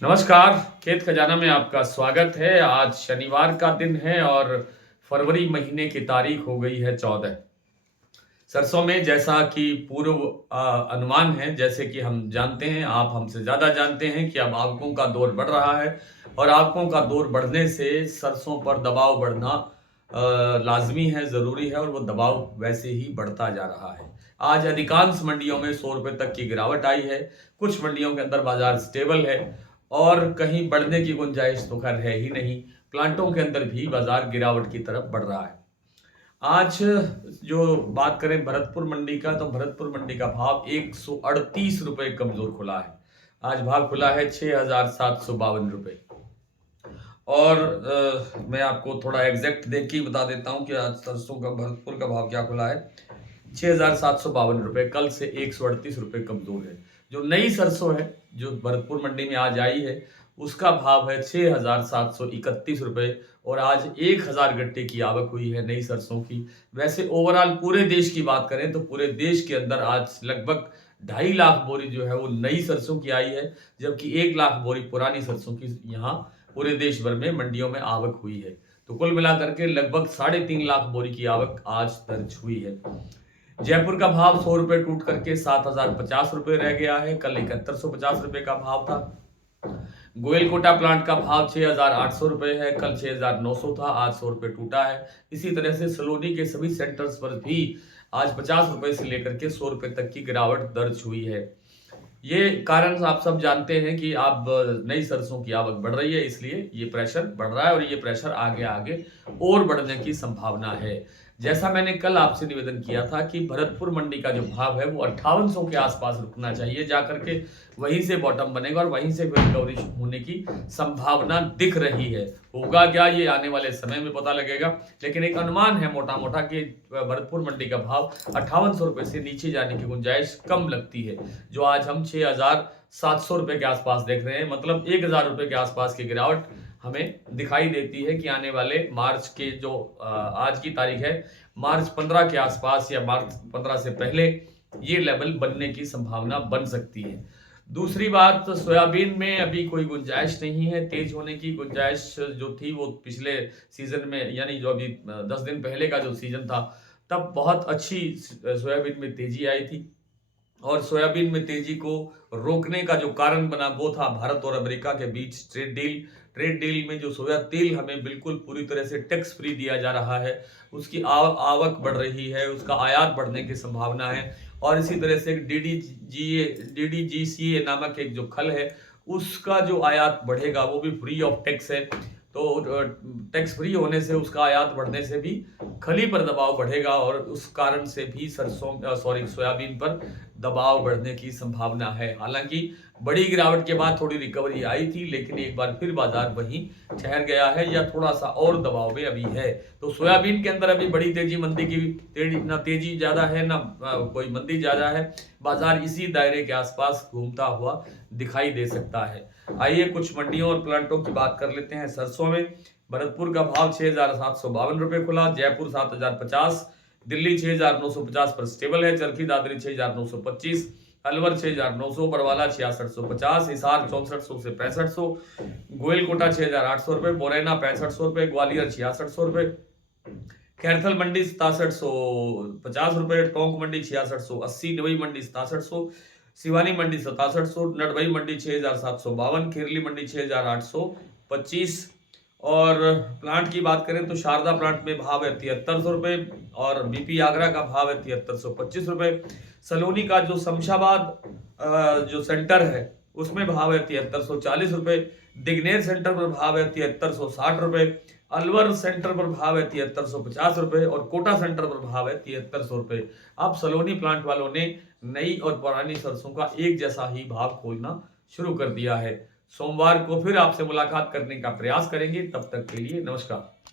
नमस्कार। खेत खजाना में आपका स्वागत है। आज शनिवार का दिन है और फरवरी महीने की तारीख हो गई है 14। सरसों में जैसा कि पूर्व अनुमान है, जैसे कि हम जानते हैं, आप हमसे ज़्यादा जानते हैं कि अब आवकों का दौर बढ़ रहा है और आवकों का दौर बढ़ने से सरसों पर दबाव बढ़ना लाज़मी है, ज़रूरी है और वो दबाव वैसे ही बढ़ता जा रहा है। आज अधिकांश मंडियों में 100 रुपए तक की गिरावट आई है। कुछ मंडियों के अंदर बाज़ार स्टेबल है और कहीं बढ़ने की गुंजाइश तो खैर है ही नहीं। प्लांटों के अंदर भी बाज़ार गिरावट की तरफ बढ़ रहा है। आज जो बात करें भरतपुर मंडी का, तो भरतपुर मंडी का भाव 138 रुपए कमजोर खुला है। आज भाव खुला है 6,752 रुपए। और मैं आपको थोड़ा एग्जैक्ट देख के ही बता देता हूं कि आज सरसों का भरतपुर का भाव क्या खुला है। 6,752 रुपए, कल से 138 रुपए कमजोर है। जो नई सरसों है जो भरतपुर मंडी में आज आई है, उसका भाव है 6,731 रुपए और आज 1,000 गट्टे की आवक हुई है नई सरसों की। वैसे ओवरऑल पूरे देश की बात करें तो पूरे देश के अंदर आज लगभग 2.5 लाख बोरी जो है वो नई सरसों की आई है, जबकि 1 लाख बोरी पुरानी सरसों की यहाँ पूरे देश भर में मंडियों में आवक हुई है। तो कुल मिलाकर के लगभग 3.5 लाख बोरी की आवक आज दर्ज हुई है। जयपुर का भाव 100 रुपए टूट करके 7,050 रुपए रह गया है। कल 7150 रुपए का भाव था। गोयलकोटा प्लांट का भाव 6,800 रुपए है, कल 6,900 था, आज 100 रुपए टूटा है। इसी तरह से सलोनी के सभी सेंटर्स पर भी आज 50 रुपए से लेकर के 100 रुपए तक की गिरावट दर्ज हुई है। ये कारण आप सब जानते हैं कि अब नई सरसों की आवक बढ़ रही है, इसलिए ये प्रेशर बढ़ रहा है और ये प्रेशर आगे आगे और बढ़ने की संभावना है। जैसा मैंने कल आपसे निवेदन किया था कि भरतपुर मंडी का जो भाव है वो 5800 के आसपास रुकना चाहिए, जाकर के वहीं से बॉटम बनेगा और वहीं से फिर रिकवरी होने की संभावना दिख रही है। होगा क्या, ये आने वाले समय में पता लगेगा, लेकिन एक अनुमान है मोटा मोटा कि भरतपुर मंडी का भाव 5800 रुपए से नीचे जाने की गुंजाइश कम लगती है। जो आज हम 6,700 रुपए के आसपास देख रहे हैं, मतलब 1,000 रुपए के आसपास की गिरावट हमें दिखाई देती है कि आने वाले मार्च के जो आज की तारीख है, मार्च 15 के आसपास या मार्च 15 से पहले ये लेवल बनने की संभावना बन सकती है। दूसरी बात, सोयाबीन में अभी कोई गुंजाइश नहीं है। तेज होने की गुंजाइश जो थी वो पिछले सीजन में, यानी जो अभी 10 दिन पहले का जो सीजन था, तब बहुत अच्छी सोयाबीन में तेजी आई थी और सोयाबीन में तेजी को रोकने का जो कारण बना वो था भारत और अमेरिका के बीच ट्रेड डील में जो सोया तेल हमें बिल्कुल पूरी तरह से टैक्स फ्री दिया जा रहा है, उसकी आवक बढ़ रही है, उसका आयात बढ़ने की संभावना है। और इसी तरह से डीडीजीसीए नामक एक जो खल है, उसका जो आयात बढ़ेगा वो भी फ्री ऑफ टैक्स है। तो टैक्स फ्री होने से, उसका आयात बढ़ने से भी खली पर दबाव बढ़ेगा और उस कारण से भी सोयाबीन पर दबाव बढ़ने की संभावना है। हालांकि बड़ी गिरावट के बाद थोड़ी रिकवरी आई थी, लेकिन एक बार फिर बाजार वहीं ठहर गया है या थोड़ा सा और दबाव में अभी है। तो सोयाबीन के अंदर अभी बड़ी तेजी मंदी की ना तेजी ज्यादा है ना कोई मंदी ज्यादा है। बाजार इसी दायरे के आसपास घूमता हुआ दिखाई दे सकता है। आइए कुछ मंडियों और प्लांटों की बात कर लेते हैं। सरसों में भरतपुर का भाव 6,752 रुपए खुला, जयपुर 7,050, दिल्ली 6,950 पर स्टेबल है, चरखी दादरी 6,925, अलवर 6,900, बरवाला 6,650, हिसार 6,400 से 6,500, गोयलकोटा 6,800 रुपए, मोरैना 6,500 रुपए, ग्वालियर 6,600 रुपए, कैरथल मंडी 6,750 रुपए, टोंक मंडी 6,680, नवई मंडी 6,700, सिवानी मंडी 6,700, नडभई मंडी 6,752, खेरली मंडी 6,825। और प्लांट की बात करें तो शारदा प्लांट में भाव है 7,300 रुपए और बीपी आगरा का भाव है 7,325 रुपए। सलोनी का जो शमशाबाद जो सेंटर है उसमें भाव है 7,340 रुपए, दिग्नेर सेंटर पर भाव है 7,360 रुपए, अलवर सेंटर पर भाव है 7,350 रुपए और कोटा सेंटर पर भाव है 7,300 रुपए। अब सलोनी प्लांट वालों ने नई और पुरानी सरसों का एक जैसा ही भाव खोलना शुरू कर दिया है। सोमवार को फिर आपसे मुलाकात करने का प्रयास करेंगे। तब तक के लिए नमस्कार।